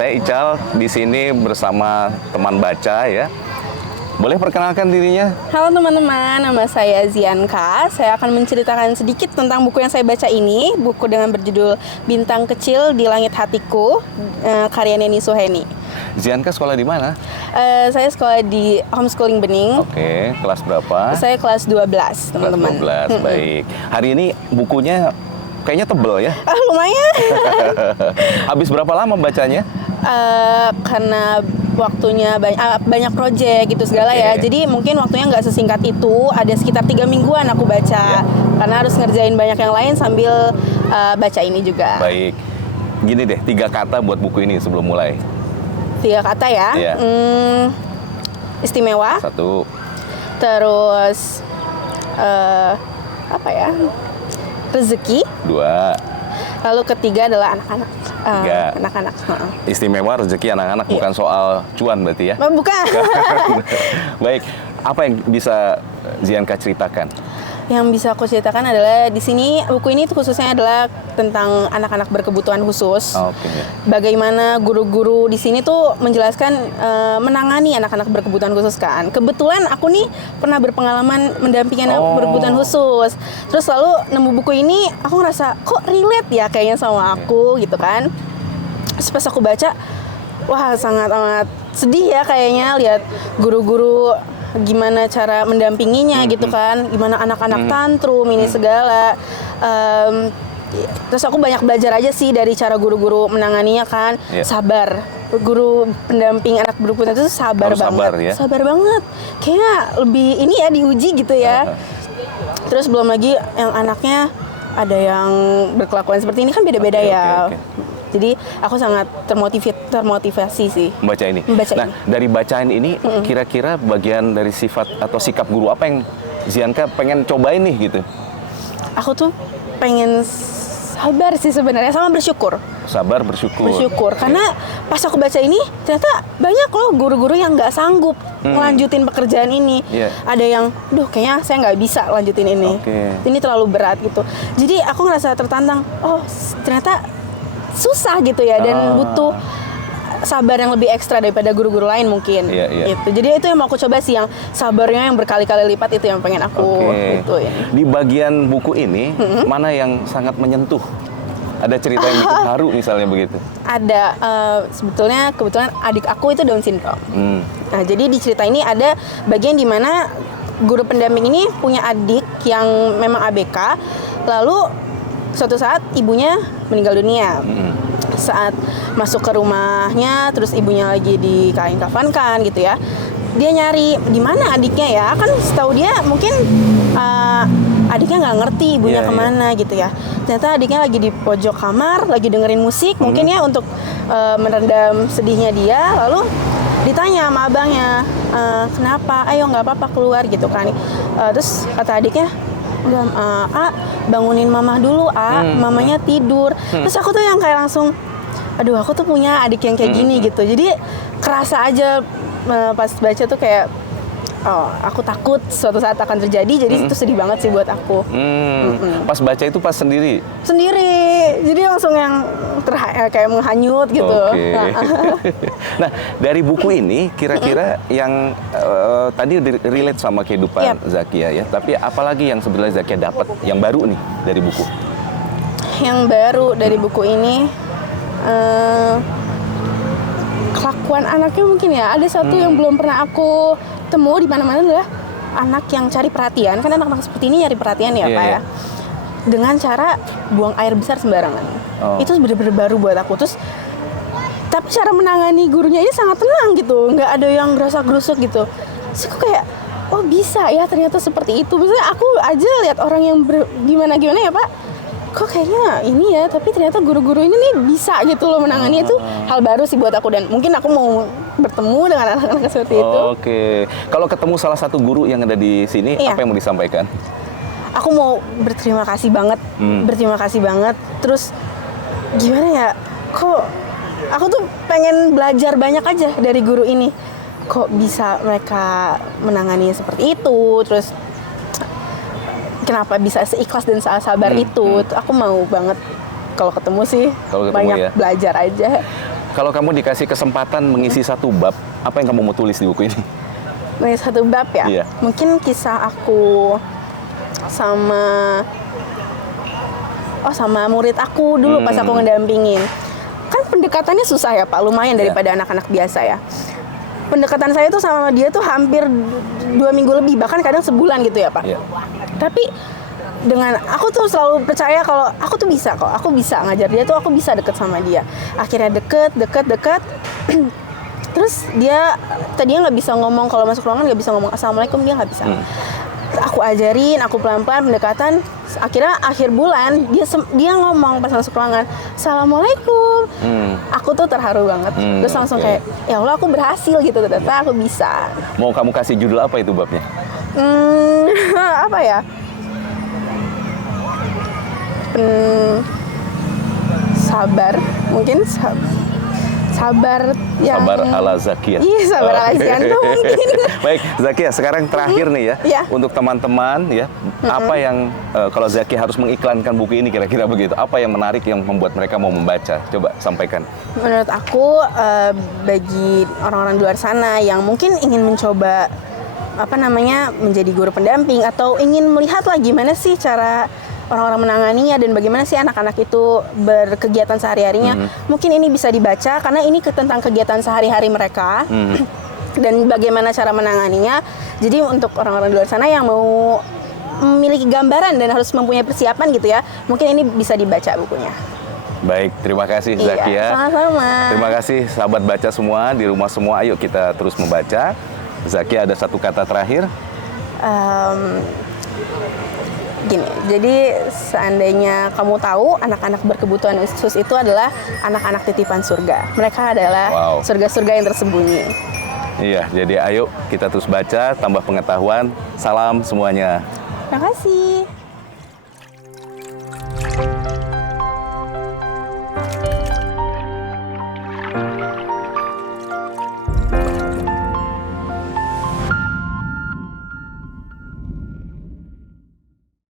Saya Ical di sini bersama teman baca ya. Boleh perkenalkan dirinya? Halo teman-teman, nama saya Zianka. Saya akan menceritakan sedikit tentang buku yang saya baca ini. Buku dengan berjudul Bintang Kecil di Langit Hatiku, karya Neni Suheni. Zianka sekolah di mana? Saya sekolah di Homeschooling Bening. Oke, kelas berapa? Saya kelas 12, teman-teman. Kelas 12, baik. Hari ini bukunya kayaknya tebel ya? Lumayan. Habis berapa lama bacanya? Karena waktunya banyak proyek gitu segala ya. Jadi mungkin waktunya nggak sesingkat itu. Ada sekitar 3 mingguan aku baca. Karena harus ngerjain banyak yang lain sambil baca ini juga. Baik. Gini deh, 3 kata buat buku ini sebelum mulai. 3 kata ya. Iya. Istimewa. 1. Terus apa ya? Rezeki. 2. Lalu ketiga adalah anak-anak. 3. Anak-anak. Istimewa, rezeki, anak-anak, bukan soal cuan berarti ya? Bukan. Baik, apa yang bisa Zianka ceritakan? Yang bisa aku ceritakan adalah di sini buku ini khususnya adalah tentang anak-anak berkebutuhan khusus. Oke. Bagaimana guru-guru di sini tuh menjelaskan menangani anak-anak berkebutuhan khusus kan. Kebetulan aku nih pernah berpengalaman mendampingi anak berkebutuhan khusus. Terus lalu nemu buku ini aku ngerasa kok relate ya kayaknya sama aku gitu kan. Terus pas aku baca, wah sangat amat sedih ya kayaknya lihat guru-guru gimana cara mendampinginya gitu kan, gimana anak-anak tantrum ini segala. Terus aku banyak belajar aja sih dari cara guru-guru menanganinya kan. Sabar. Guru pendamping anak berkebutuhan itu sabar banget. Sabar, ya? Sabar banget. Kayaknya lebih ini ya diuji gitu ya. Terus belum lagi yang anaknya ada yang berkelakuan seperti ini kan beda-beda ya. Jadi aku sangat termotivasi sih Membaca ini. Nah, dari bacaan ini kira-kira bagian dari sifat atau sikap guru apa yang Zianka pengen cobain nih gitu? Aku tuh pengen sabar sih sebenarnya, sama bersyukur. Sabar, bersyukur. Karena pas aku baca ini ternyata banyak loh guru-guru yang nggak sanggup ngelanjutin pekerjaan ini. Ada yang, kayaknya saya nggak bisa lanjutin ini. Ini terlalu berat gitu. Jadi aku ngerasa tertantang. Oh, ternyata susah gitu ya, dan butuh sabar yang lebih ekstra daripada guru-guru lain mungkin. Gitu. Jadi itu yang mau aku coba sih, yang sabarnya yang berkali-kali lipat, itu yang pengen aku gituin. Di bagian buku ini mana yang sangat menyentuh? Ada cerita yang bikin haru misalnya begitu? Ada, sebetulnya kebetulan adik aku itu Down syndrome. Nah, jadi di cerita ini ada bagian di mana guru pendamping ini punya adik yang memang ABK, lalu suatu saat ibunya meninggal dunia. Saat masuk ke rumahnya, terus ibunya lagi dikain-kafankan gitu ya. Dia nyari di mana adiknya ya, kan setahu dia mungkin adiknya nggak ngerti ibunya kemana gitu ya. Ternyata adiknya lagi di pojok kamar, lagi dengerin musik mungkin ya untuk merendam sedihnya dia. Lalu ditanya sama abangnya, kenapa? Ayo nggak apa-apa keluar gitu kan. Terus kata adiknya, bangunin mama dulu, mamanya tidur. Terus aku tuh yang kayak langsung, aduh aku tuh punya adik yang kayak gini gitu. Jadi kerasa aja pas baca tuh kayak, aku takut suatu saat akan terjadi. Jadi itu sedih banget sih buat aku. Pas baca itu pas sendiri? Sendiri. Jadi langsung yang kayak menghanyut gitu. Nah, dari buku ini kira-kira yang tadi relate sama kehidupan Zakia ya. Tapi apalagi yang sebenarnya Zakia dapat yang baru nih dari buku? Yang baru dari buku ini, kelakuan anaknya mungkin ya. Ada satu yang belum pernah aku temu di mana-mana adalah anak yang cari perhatian. Kan anak-anak seperti ini nyari perhatian ya, Pak ya. Dengan cara buang air besar sembarangan. Itu bener-bener baru buat aku. Terus tapi cara menangani gurunya ini sangat tenang gitu, nggak ada yang gerasa-gerusuk gitu. Terus aku kayak, oh bisa ya ternyata seperti itu. Maksudnya aku aja lihat orang yang gimana-gimana ya Pak, kok kayaknya ini ya, tapi ternyata guru-guru ini nih bisa gitu loh menangani. Itu hal baru sih buat aku, dan mungkin aku mau bertemu dengan anak-anak seperti itu. Kalau ketemu salah satu guru yang ada di sini, apa yang mau disampaikan? Aku mau berterima kasih banget, berterima kasih banget. Terus gimana ya, kok aku tuh pengen belajar banyak aja dari guru ini. Kok bisa mereka menangani seperti itu, terus kenapa bisa seikhlas dan sabar itu. Aku mau banget kalau ketemu sih, banyak belajar aja. Kalau kamu dikasih kesempatan mengisi satu bab, apa yang kamu mau tulis di buku ini? Ini satu bab ya. Iya. Mungkin kisah aku sama murid aku dulu pas aku ngedampingin. Kan pendekatannya susah ya Pak, lumayan daripada anak-anak biasa ya. Pendekatan saya tuh sama dia tuh hampir 2 minggu lebih, bahkan kadang sebulan gitu ya Pak. Iya. Tapi dengan aku tuh selalu percaya kalau aku tuh bisa kok, aku bisa ngajar dia tuh, aku bisa deket sama dia. Akhirnya deket. Terus dia tadinya nggak bisa ngomong, kalau masuk ruangan nggak bisa ngomong assalamualaikum, dia nggak bisa. Aku ajarin, aku pelan-pelan pendekatan. Akhirnya akhir bulan dia ngomong pas masuk ruangan, assalamualaikum. Aku tuh terharu banget. Terus langsung kayak, ya Allah aku berhasil gitu, ternyata aku bisa. Mau kamu kasih judul apa itu babnya? Apa ya? Sabar, mungkin sabar yang Sabar ala Zakia. Iya, sabar ala Zakia mungkin. Baik, Zakia, sekarang terakhir nih ya, Iya. untuk teman-teman ya, apa yang kalau Zakia harus mengiklankan buku ini kira-kira begitu, apa yang menarik yang membuat mereka mau membaca? Coba sampaikan. Menurut aku bagi orang-orang di luar sana yang mungkin ingin mencoba menjadi guru pendamping atau ingin melihat lah gimana sih cara orang-orang menanganinya dan bagaimana sih anak-anak itu berkegiatan sehari-harinya. Mungkin ini bisa dibaca karena ini tentang kegiatan sehari-hari mereka dan bagaimana cara menanganinya. Jadi untuk orang-orang di luar sana yang mau memiliki gambaran dan harus mempunyai persiapan gitu ya, mungkin ini bisa dibaca bukunya. Baik, terima kasih Zakia. Iya, sama-sama. Terima kasih sahabat baca semua di rumah semua. Ayo kita terus membaca. Zakia, ada satu kata terakhir? Gini, jadi seandainya kamu tahu anak-anak berkebutuhan khusus itu adalah anak-anak titipan surga. Mereka adalah surga-surga yang tersembunyi. Iya, jadi ayo kita terus baca, tambah pengetahuan. Salam semuanya. Terima kasih.